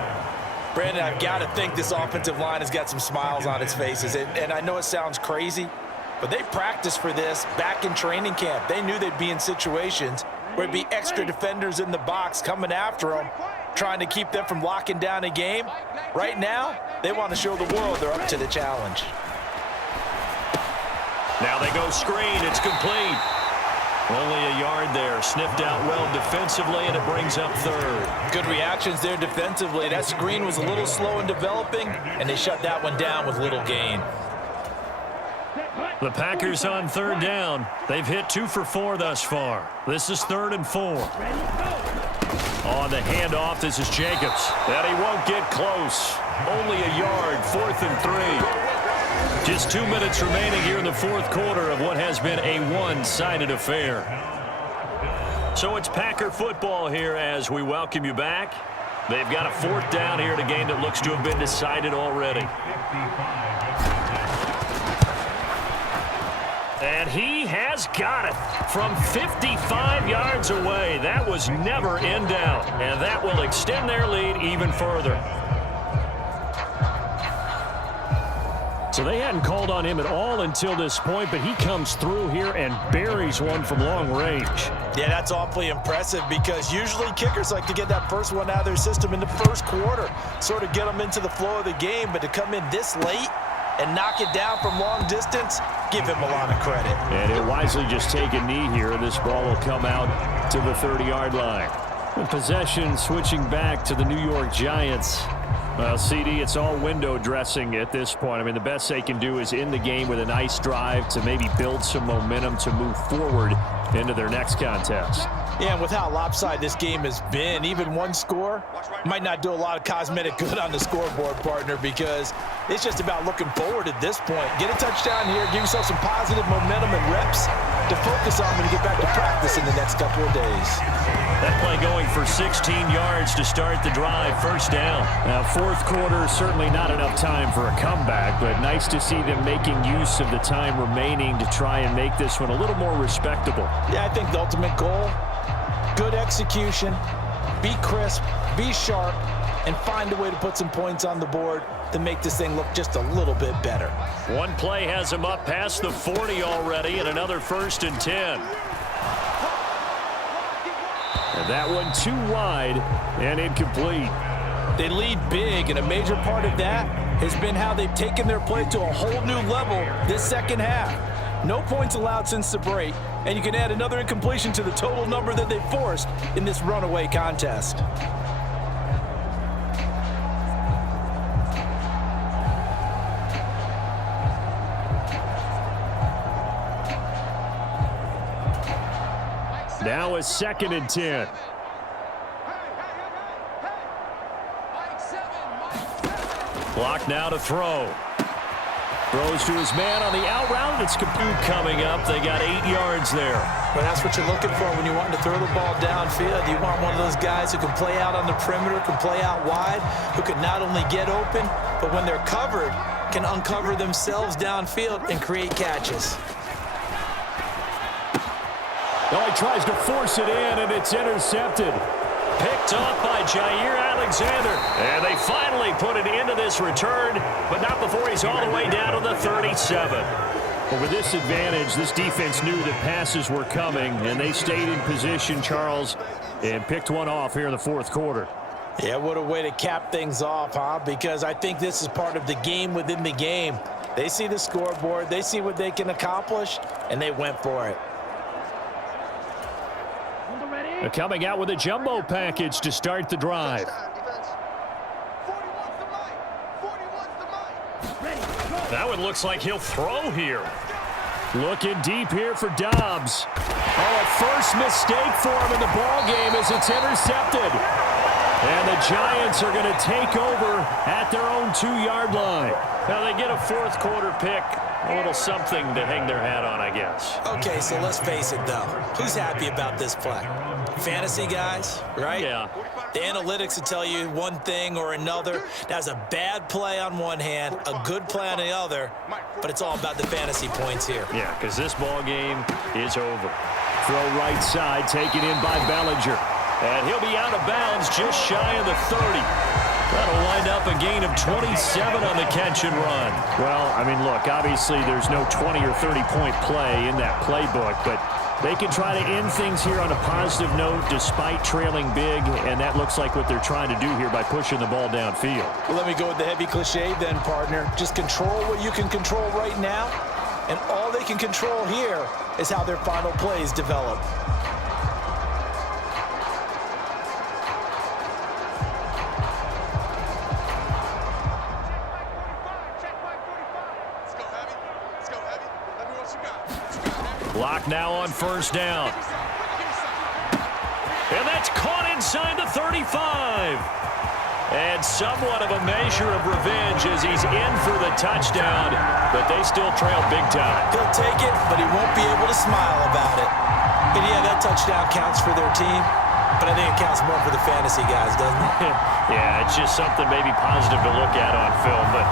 Brandon, I've got to think this offensive line has got some smiles on its faces. And I know it sounds crazy, but they practiced for this back in training camp. They knew they'd be in situations where it'd be extra defenders in the box coming after them, trying to keep them from locking down a game. Right now, they want to show the world they're up to the challenge. Now they go screen. It's complete. Only a yard there. Sniffed out well defensively, and it brings up 3rd. Good reactions there defensively. That screen was a little slow in developing, and they shut that one down with little gain. The Packers on 3rd down. They've hit 2 for 4 thus far. This is 3rd and 4. On the handoff, this is Jacobs. And he won't get close. Only a yard, 4th and 3. Just 2 minutes remaining here in the 4th quarter of what has been a one-sided affair. So it's Packer football here as we welcome you back. They've got a 4th down here in a game that looks to have been decided already. And he has got it from 55 yards away. That was never in doubt, and that will extend their lead even further. So they hadn't called on him at all until this point, but he comes through here and buries one from long range. Yeah, that's awfully impressive because usually kickers like to get that first one out of their system in the first quarter, sort of get them into the flow of the game, but to come in this late and knock it down from long distance, give him a lot of credit. And he'll wisely just take a knee here. This ball will come out to the 30-yard line. And possession switching back to the New York Giants. Well, CD, it's all window dressing at this point. I mean, the best they can do is in the game with a nice drive to maybe build some momentum to move forward into their next contest. Yeah, and with how lopsided this game has been, even one score might not do a lot of cosmetic good on the scoreboard, partner, because it's just about looking forward at this point. Get a touchdown here, give yourself some positive momentum and reps to focus on when you get back to practice in the next couple of days. That play going for 16 yards to start the drive, first down. Now, fourth quarter, certainly not enough time for a comeback, but nice to see them making use of the time remaining to try and make this one a little more respectable. Yeah, I think the ultimate goal, good execution, be crisp, be sharp, and find a way to put some points on the board to make this thing look just a little bit better. One play has him up past the 40 already, and another 1st and 10. And that one too wide and incomplete. They lead big, and a major part of that has been how they've taken their play to a whole new level this second half. No points allowed since the break, and you can add another incompletion to the total number that they forced in this runaway contest. Now a 2nd and 10. Block now to throw. Throws to his man on the out route. It's complete coming up. They got 8 yards there. But that's what you're looking for when you want to throw the ball downfield. You want one of those guys who can play out on the perimeter, can play out wide, who can not only get open, but when they're covered, can uncover themselves downfield and create catches. Oh, he tries to force it in, and it's intercepted. Picked off by Jair Alexander. And they finally put it into this return, but not before he's all the way down to the 37. Well, with this advantage, this defense knew that passes were coming, and they stayed in position, Charles, and picked one off here in the fourth quarter. Yeah, what a way to cap things off, huh? Because I think this is part of the game within the game. They see the scoreboard, they see what they can accomplish, and they went for it. Coming out with a jumbo package to start the drive. That one looks like he'll throw here. Looking deep here for Dobbs. Oh, a first mistake for him in the ball game as it's intercepted. And the Giants are going to take over at their own 2-yard line. Now they get a fourth quarter pick. A little something to hang their hat on, I guess. Okay, so let's face it, though. Who's happy about this play? Fantasy guys, right? Yeah. The analytics will tell you one thing or another. That's a bad play on one hand, a good play on the other, but it's all about the fantasy points here. Yeah, because this ball game is over. Throw right side, taken in by Bellinger. And he'll be out of bounds just shy of the 30. That'll wind up a gain of 27 on the catch and run. Well, I mean, look, obviously there's no 20 or 30-point play in that playbook, but they can try to end things here on a positive note despite trailing big, and that looks like what they're trying to do here by pushing the ball downfield. Well, let me go with the heavy cliche then, partner. Just control what you can control right now, and all they can control here is how their final plays develop. Block now on first down. And that's caught inside the 35. And somewhat of a measure of revenge as he's in for the touchdown, but they still trail big time. He'll take it, but he won't be able to smile about it. And yeah, that touchdown counts for their team, but I think it counts more for the fantasy guys, doesn't it? Yeah, it's just something maybe positive to look at on film, but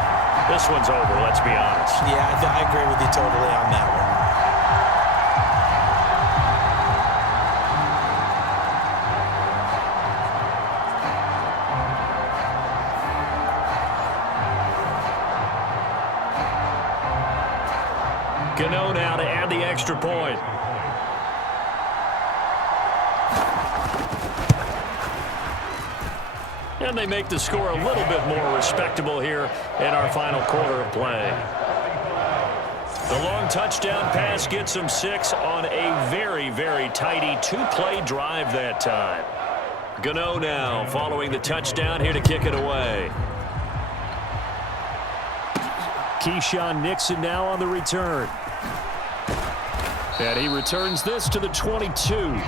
this one's over, let's be honest. Yeah, I agree with you totally on that one. Gano now to add the extra point. And they make the score a little bit more respectable here in our final quarter of play. The long touchdown pass gets them 6 on a very, very tidy 2-play drive that time. Gano now following the touchdown here to kick it away. Keyshawn Nixon now on the return. And he returns this to the 22.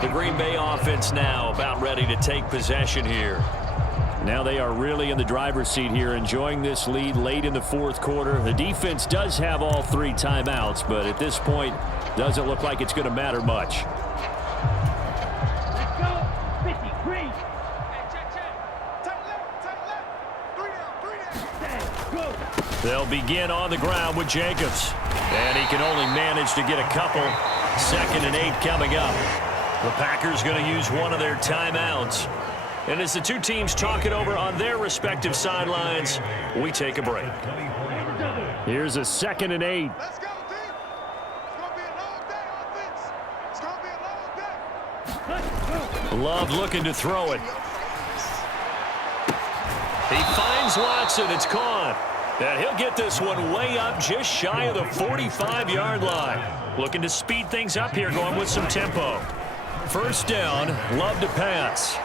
The Green Bay offense now about ready to take possession here. Now they are really in the driver's seat here, enjoying this lead late in the fourth quarter. The defense does have all 3 timeouts, but at this point, doesn't look like it's going to matter much. Let's go. 53. Hey, check. Tight left. 3 down. Go. They'll begin on the ground with Jacobs. And he can only manage to get a couple. 2nd and 8 coming up. The Packers going to use one of their timeouts. And as the two teams talk it over on their respective sidelines, we take a break. Here's a 2nd and 8. Let's go, team. It's going to be a long day, offense. It's going to be a long day. Love looking to throw it. He finds Watson. It's caught. And he'll get this one way up just shy of the 45-yard line. Looking to speed things up here, going with some tempo. First down, Love to pass.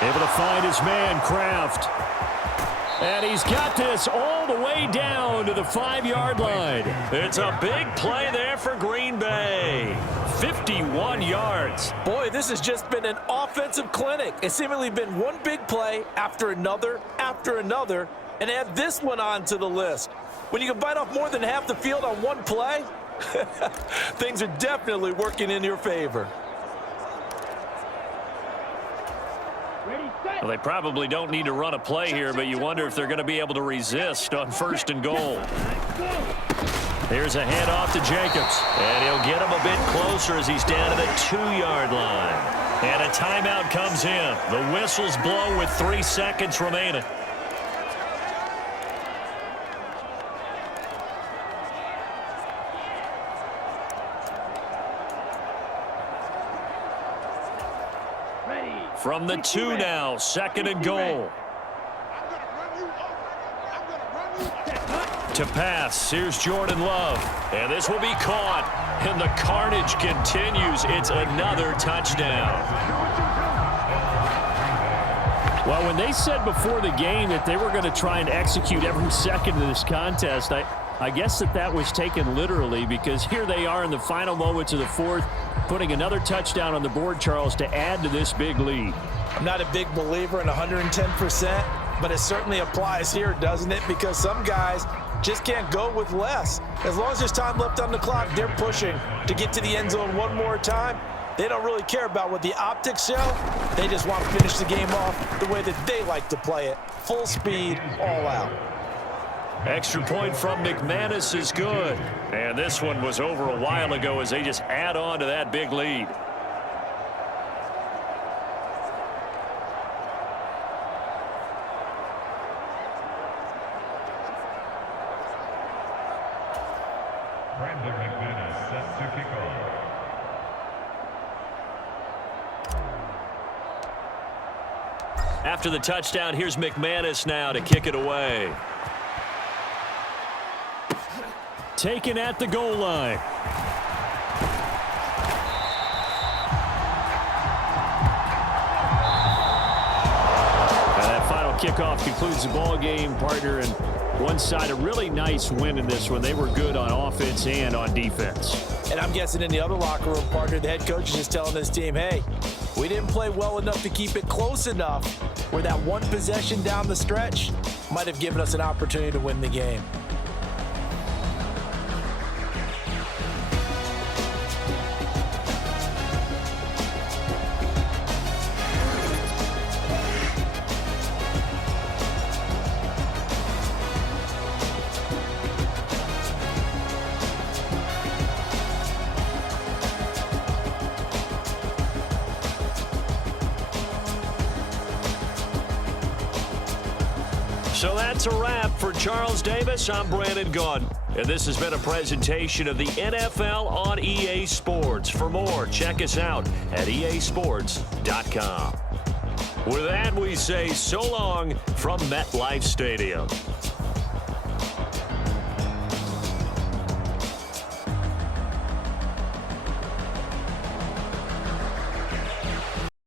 Able to find his man, Kraft. And he's got this all the way down to the 5-yard line. It's a big play there for Green Bay. 51 yards. Boy, this has just been an offensive clinic. It's seemingly been one big play after another, and add this one onto the list. When you can bite off more than half the field on one play, things are definitely working in your favor. Well, they probably don't need to run a play here, but you wonder if they're going to be able to resist on 1st and goal. Here's a handoff to Jacobs, and he'll get him a bit closer as he's down to the 2-yard line. And a timeout comes in. The whistles blow with 3 seconds remaining. From the 2 now, 2nd and goal. To pass, here's Jordan Love. And this will be caught. And the carnage continues. It's another touchdown. Well, when they said before the game that they were going to try and execute every second of this contest, I guess that was taken literally, because here they are in the final moments of the fourth, putting another touchdown on the board, Charles, to add to this big lead. I'm not a big believer in 110%, but it certainly applies here, doesn't it? Because some guys just can't go with less. As long as there's time left on the clock, they're pushing to get to the end zone one more time. They don't really care about what the optics show. They just want to finish the game off the way that they like to play it. Full speed, all out. Extra point from McManus is good. And this one was over a while ago as they just add on to that big lead. Brandon McManus set to kick off. After the touchdown, here's McManus now to kick it away. Taken at the goal line. And that final kickoff concludes the ball game, partner, and one side a really nice win in this one. They were good on offense and on defense. And I'm guessing in the other locker room, partner, the head coach is just telling this team, hey, we didn't play well enough to keep it close enough where that one possession down the stretch might have given us an opportunity to win the game. So that's a wrap for Charles Davis. I'm Brandon Gaudin. And this has been a presentation of the NFL on EA Sports. For more, check us out at easports.com. With that, we say so long from MetLife Stadium.